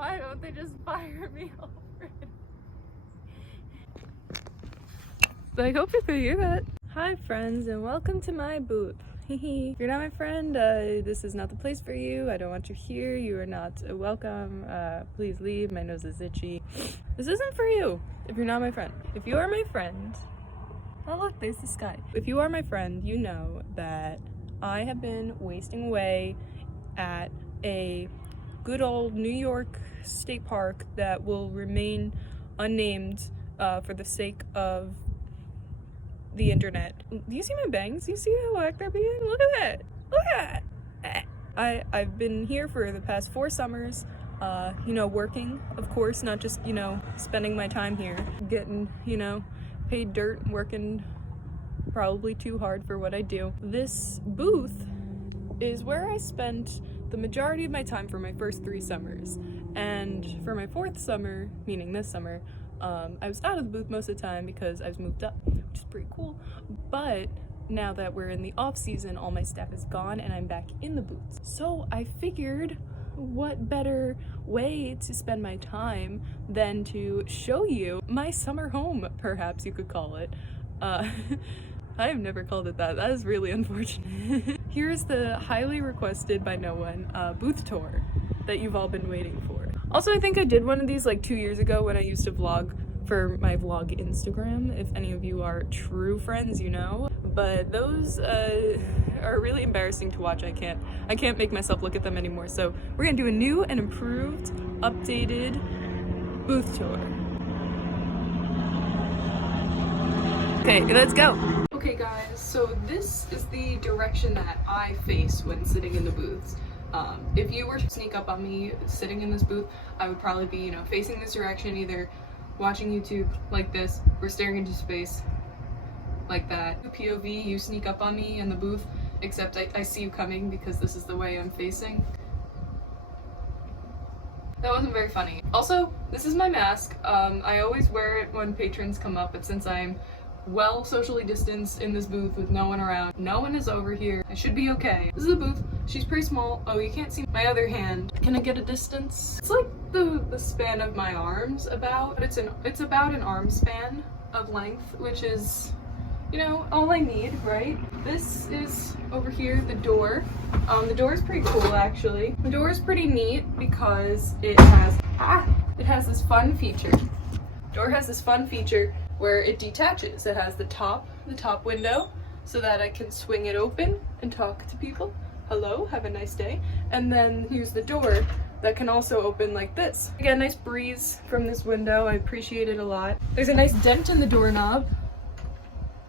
Why don't they just fire me already? So I hope you could hear that. Hi friends, and welcome to my booth. If you're not my friend, this is not the place for you. I don't want you here. You are not welcome. Please leave. My nose is itchy. This isn't for you if you're not my friend. If you are my friend, oh look, there's the sky. If you are my friend, you know that I have been wasting away at a good old New York state park that will remain unnamed for the sake of the internet. Do you see my bangs? Do you see how whack they're being? Look at that! Look at that! I've been here for the past 4 summers, working, of course, not just, spending my time here, getting, paid dirt, working probably too hard for what I do. This booth is where I spent the majority of my time for my first 3 summers. And for my 4th summer, meaning this summer, I was out of the booth most of the time because I was moved up, which is pretty cool. But now that we're in the off season, all my staff is gone and I'm back in the booth. So I figured, what better way to spend my time than to show you my summer home, perhaps you could call it. I have never called it that. That is really unfortunate. Here's the highly requested by no one booth tour that you've all been waiting for. Also, I think I did one of these like 2 years ago when I used to vlog for my vlog Instagram. If any of you are true friends, you know. But those are really embarrassing to watch. I can't make myself look at them anymore. So we're gonna do a new and improved, updated booth tour. Okay, let's go. Okay guys, so this is the direction that I face when sitting in the booths. If you were to sneak up on me sitting in this booth, I would probably be, facing this direction, either watching YouTube like this or staring into space like that. POV, you sneak up on me in the booth, except I see you coming because this is the way I'm facing. That wasn't very funny. Also, this is my mask. I always wear it when patrons come up, but since I'm well socially distanced in this booth with no one around, no one is over here, I should be okay. This is a booth. She's pretty small. Oh, you can't see my other hand. Can I get a distance? It's like the span of my arms about, but it's about an arm span of length, which is, all I need, right? This is over here, the door. The door is pretty cool, actually. The door is pretty neat because it has this fun feature. The door has this fun feature where it detaches. It has the top window so that I can swing it open and talk to people. Hello, have a nice day. And then here's the door that can also open like this. I get a nice breeze from this window. I appreciate it a lot. There's a nice dent in the doorknob.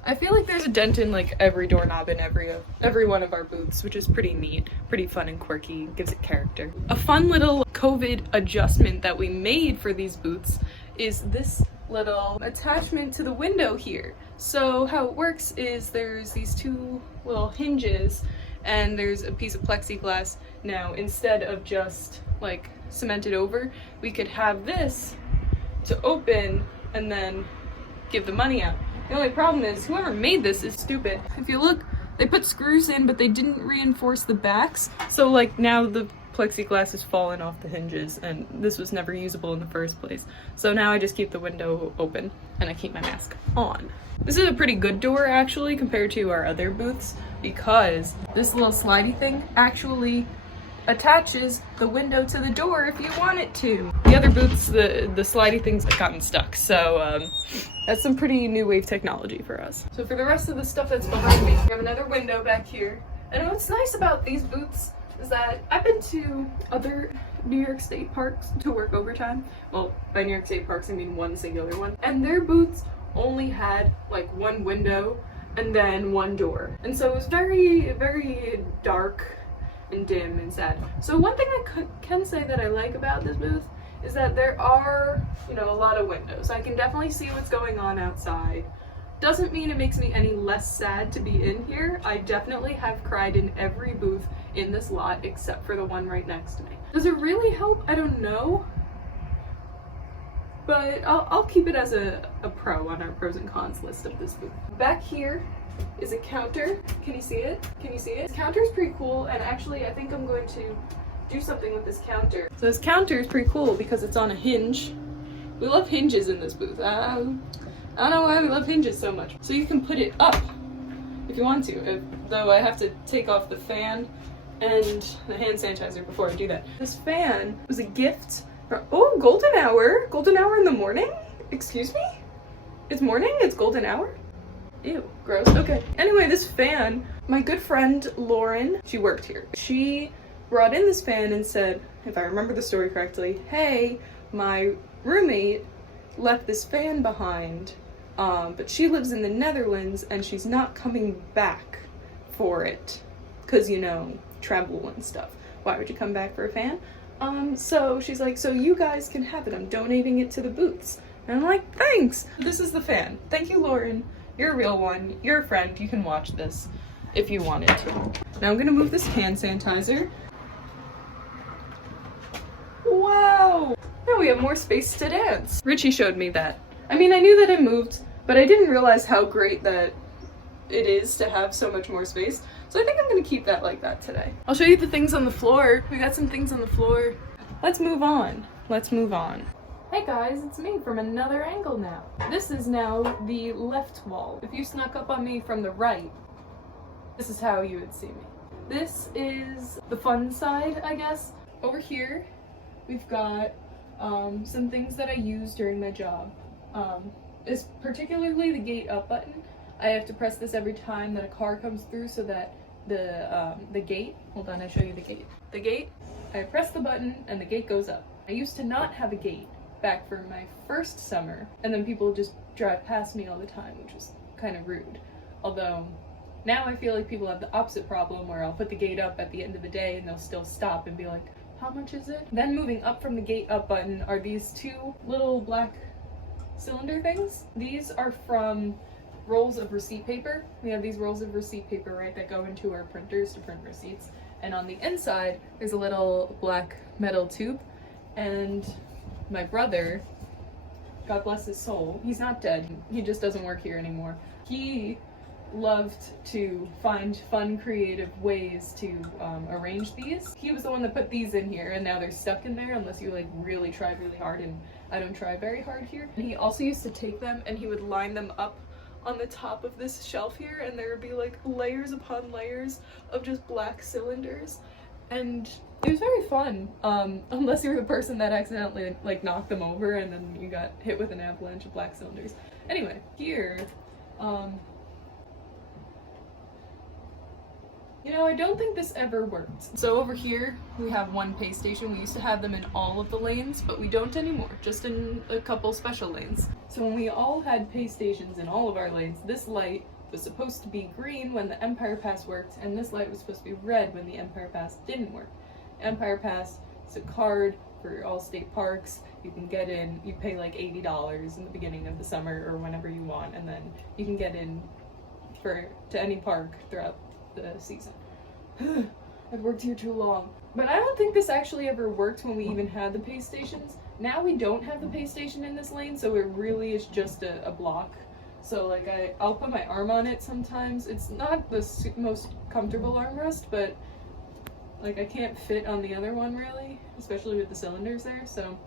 I feel like there's a dent in like every doorknob in every one of our booths, which is pretty neat, pretty fun and quirky, gives it character. A fun little COVID adjustment that we made for these booths is this little attachment to the window here. So how it works is there's these 2 little hinges and there's a piece of plexiglass. Now, instead of just like cemented over, we could have this to open and then give the money out. The only problem is whoever made this is stupid. If you look, they put screws in, but they didn't reinforce the backs. So like now the plexiglass has fallen off the hinges and this was never usable in the first place. So now I just keep the window open and I keep my mask on. This is a pretty good door actually compared to our other booths because this little slidey thing actually attaches the window to the door if you want it to. The other booths, the slidey things have gotten stuck, so that's some pretty new wave technology for us. So for the rest of the stuff that's behind me, we have another window back here. And what's nice about these booths is that I've been to other New York State parks to work overtime. Well, by New York State parks, I mean one singular one. And their booths only had like 1 window and then 1 door. And so it was very, very dark and dim and sad. So one thing I can say that I like about this booth is that there are, a lot of windows. I can definitely see what's going on outside. Doesn't mean it makes me any less sad to be in here. I definitely have cried in every booth in this lot except for the one right next to me. Does it really help? I don't know. But I'll keep it as a pro on our pros and cons list of this booth. Back here is a counter. Can you see it? Can you see it? This counter is pretty cool, and actually I think I'm going to do something with this counter. So this counter is pretty cool because it's on a hinge. We love hinges in this booth. I don't know why we love hinges so much. So you can put it up if you want to, though I have to take off the fan and the hand sanitizer before I do that. This fan was a gift from, oh, golden hour in the morning? Excuse me? It's morning? It's golden hour? Ew, gross. Okay. Anyway, this fan, my good friend Lauren, she worked here. She brought in this fan and said, if I remember the story correctly, hey, my roommate left this fan behind, but she lives in the Netherlands and she's not coming back for it. Cause you know, travel and stuff. Why would you come back for a fan? So she's like, so you guys can have it. I'm donating it to the booths. And I'm like, thanks. This is the fan. Thank you, Lauren. You're a real one. You're a friend. You can watch this if you wanted to. Now I'm gonna move this hand sanitizer. Wow! Now we have more space to dance. Richie showed me that. I mean, I knew that it moved, but I didn't realize how great that it is to have so much more space. So I think I'm gonna keep that like that today. I'll show you the things on the floor. We got some things on the floor. Let's move on. Let's move on. Hey guys, it's me from another angle now. This is now the left wall. If you snuck up on me from the right, this is how you would see me. This is the fun side, I guess. Over here, we've got some things that I use during my job. Is particularly the gate up button. I have to press this every time that a car comes through so that the gate, hold on, I show you the gate. The gate, I press the button and the gate goes up. I used to not have a gate back for my first summer, and then people just drive past me all the time, which was kind of rude. Although now I feel like people have the opposite problem where I'll put the gate up at the end of the day and they'll still stop and be like, how much is it? Then moving up from the gate up button are these two little black cylinder things. These are from rolls of receipt paper. We have these rolls of receipt paper, right, that go into our printers to print receipts. And on the inside, there's a little black metal tube. And my brother, God bless his soul, he's not dead. He just doesn't work here anymore. He loved to find fun, creative ways to arrange these. He was the one that put these in here, and now they're stuck in there unless you like really try really hard, and I don't try very hard here. And he also used to take them and he would line them up on the top of this shelf here, and there would be like layers upon layers of just black cylinders, and it was very fun, unless you were the person that accidentally like knocked them over and then you got hit with an avalanche of black cylinders. Anyway, here, you know, I don't think this ever worked. So over here, we have one pay station. We used to have them in all of the lanes, but we don't anymore, just in a couple special lanes. So when we all had pay stations in all of our lanes, this light was supposed to be green when the Empire Pass worked, and this light was supposed to be red when the Empire Pass didn't work. Empire Pass is a card for all state parks. You can get in, you pay like $80 in the beginning of the summer or whenever you want, and then you can get in to any park throughout the season. I've worked here too long. But I don't think this actually ever worked when we even had the pay stations. Now we don't have the pay station in this lane, so it really is just a block. So like I'll put my arm on it sometimes. It's not the most comfortable armrest, but like I can't fit on the other one really, especially with the cylinders there, so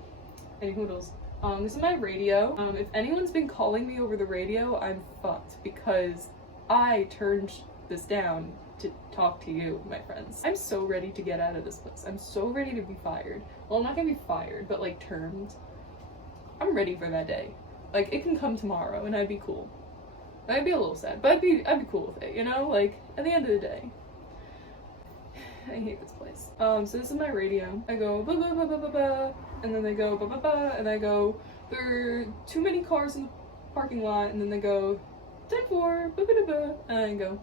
any hoodles. This is my radio. If anyone's been calling me over the radio, I'm fucked because I turned this down to talk to you, my friends. I'm so ready to get out of this place. I'm so ready to be fired. Well, I'm not gonna be fired, but like termed. I'm ready for that day. Like it can come tomorrow and I'd be cool. I'd be a little sad, but I'd be cool with it, you know? Like at the end of the day. I hate this place. So this is my radio. I go ba ba ba ba ba ba, and then they go ba ba ba, and I go, there are too many cars in the parking lot, and then they go 10-4, ba ba ba ba, and I go,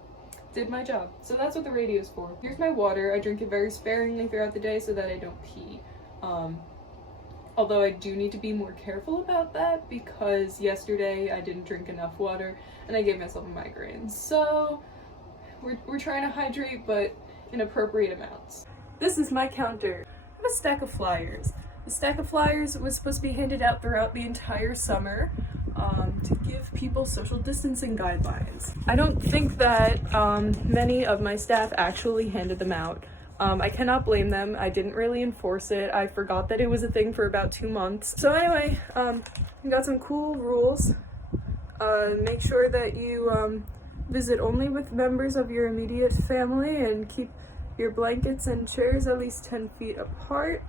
did my job. So that's what the radio is for. Here's my water. I drink it very sparingly throughout the day so that I don't pee. Although I do need to be more careful about that because yesterday I didn't drink enough water and I gave myself a migraine. So we're trying to hydrate, but in appropriate amounts. This is my counter. I have a stack of flyers. The stack of flyers was supposed to be handed out throughout the entire summer to give people social distancing guidelines. I don't think that many of my staff actually handed them out. I cannot blame them. I didn't really enforce it. I forgot that it was a thing for about 2 months. So anyway, we got some cool rules. Make sure that you visit only with members of your immediate family and keep your blankets and chairs at least 10 feet apart.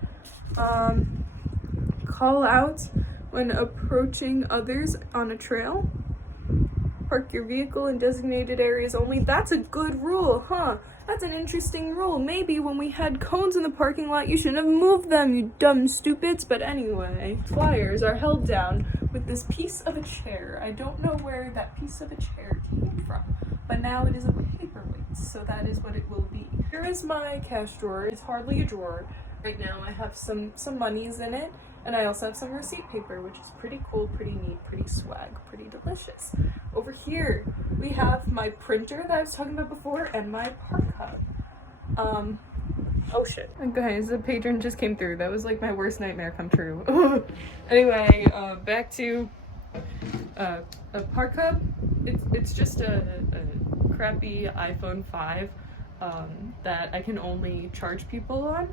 Call out when approaching others on a trail. Park your vehicle in designated areas only. That's a good rule, huh? That's an interesting rule. Maybe when we had cones in the parking lot, you shouldn't have moved them, you dumb stupids. But anyway, flyers are held down with this piece of a chair. I don't know where that piece of a chair came from, but now it is a paperweight, so that is what it will be. Here is my cash drawer. It's hardly a drawer. Right now I have some monies in it, and I also have some receipt paper, which is pretty cool, pretty neat, pretty swag, pretty delicious. Over here, we have my printer that I was talking about before, and my park hub. Oh shit. Guys, the patron just came through. That was like my worst nightmare come true. Anyway, back to a park hub. It's just a crappy iPhone 5 that I can only charge people on.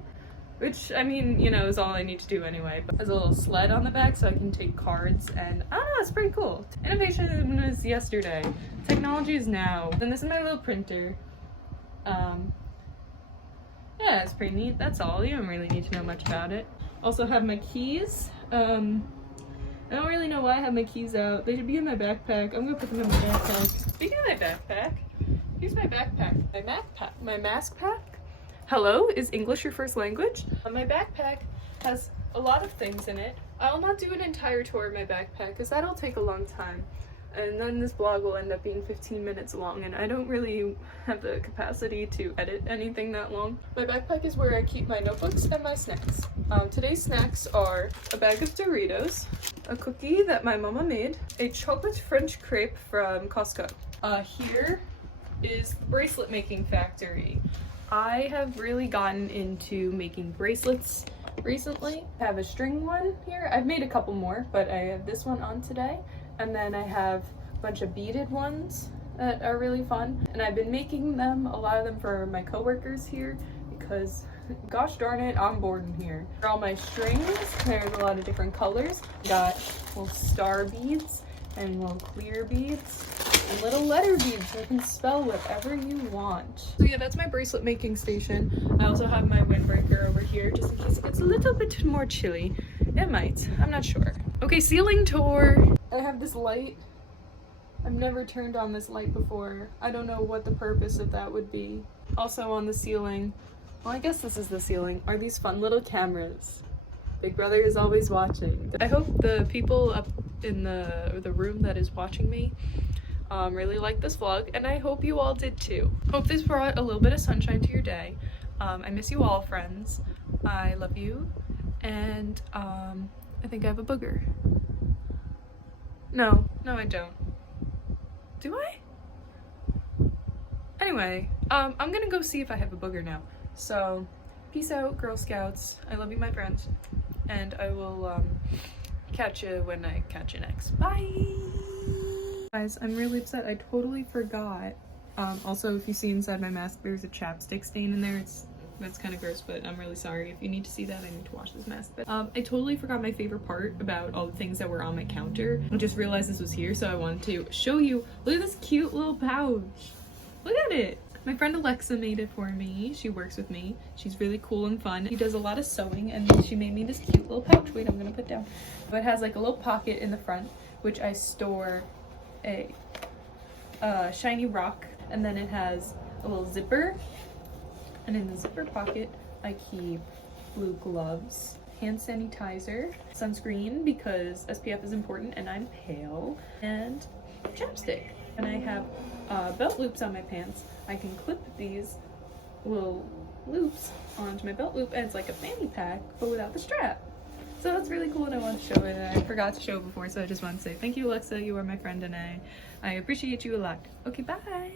Which, I mean, you know, is all I need to do anyway. But there's a little sled on the back so I can take cards, and I don't know, it's pretty cool. Innovation was yesterday. Technology is now. Then this is my little printer. Yeah, it's pretty neat. That's all. You don't really need to know much about it. Also have my keys. I don't really know why I have my keys out. They should be in my backpack. I'm gonna put them in my backpack. Speaking of my backpack, here's my backpack. My mask pack. Hello, is English your first language? My backpack has a lot of things in it. I'll not do an entire tour of my backpack because that'll take a long time. And then this vlog will end up being 15 minutes long, and I don't really have the capacity to edit anything that long. My backpack is where I keep my notebooks and my snacks. Today's snacks are a bag of Doritos, a cookie that my mama made, a chocolate French crepe from Costco. Here is the bracelet making factory. I have really gotten into making bracelets recently. I have a string one here. I've made a couple more, but I have this one on today. And then I have a bunch of beaded ones that are really fun. And I've been making them, a lot of them for my coworkers here, because gosh darn it, I'm bored in here. For all my strings, there's a lot of different colors. Got little star beads and little clear beads. And little letter beads so you can spell whatever you want. So yeah, that's my bracelet making station. I also have my windbreaker over here just in case it gets a little bit more chilly. It might, I'm not sure. Okay, ceiling tour. I have this light. I've never turned on this light before. I don't know what the purpose of that would be. Also on the ceiling, well, I guess this is the ceiling, are these fun little cameras. Big Brother is always watching. I hope the people up in the room that is watching me really liked this vlog, and I hope you all did too. Hope this brought a little bit of sunshine to your day. I miss you all, friends. I love you, and I think I have a booger. No, I don't. Do I? Anyway, I'm gonna go see if I have a booger now. So, peace out, Girl Scouts. I love you, my friends. And I will catch you when I catch you next. Bye! Guys, I'm really upset. I totally forgot. Also, if you see inside my mask, there's a chapstick stain in there. That's kind of gross, but I'm really sorry. If you need to see that, I need to wash this mask. But I totally forgot my favorite part about all the things that were on my counter. I just realized this was here, so I wanted to show you. Look at this cute little pouch. Look at it. My friend Alexa made it for me. She works with me. She's really cool and fun. She does a lot of sewing, and she made me this cute little pouch. Wait, I'm gonna put down. But it has like a little pocket in the front, which I store a shiny rock, and then it has a little zipper, and in the zipper pocket I keep blue gloves, hand sanitizer, sunscreen because SPF is important and I'm pale, and chapstick. And I have belt loops on my pants. I can clip these little loops onto my belt loop, and it's like a fanny pack but without the strap. So that's really cool, and I want to show it. I forgot to show it before, so I just want to say thank you, Alexa. You are my friend, and I appreciate you a lot. Okay, bye.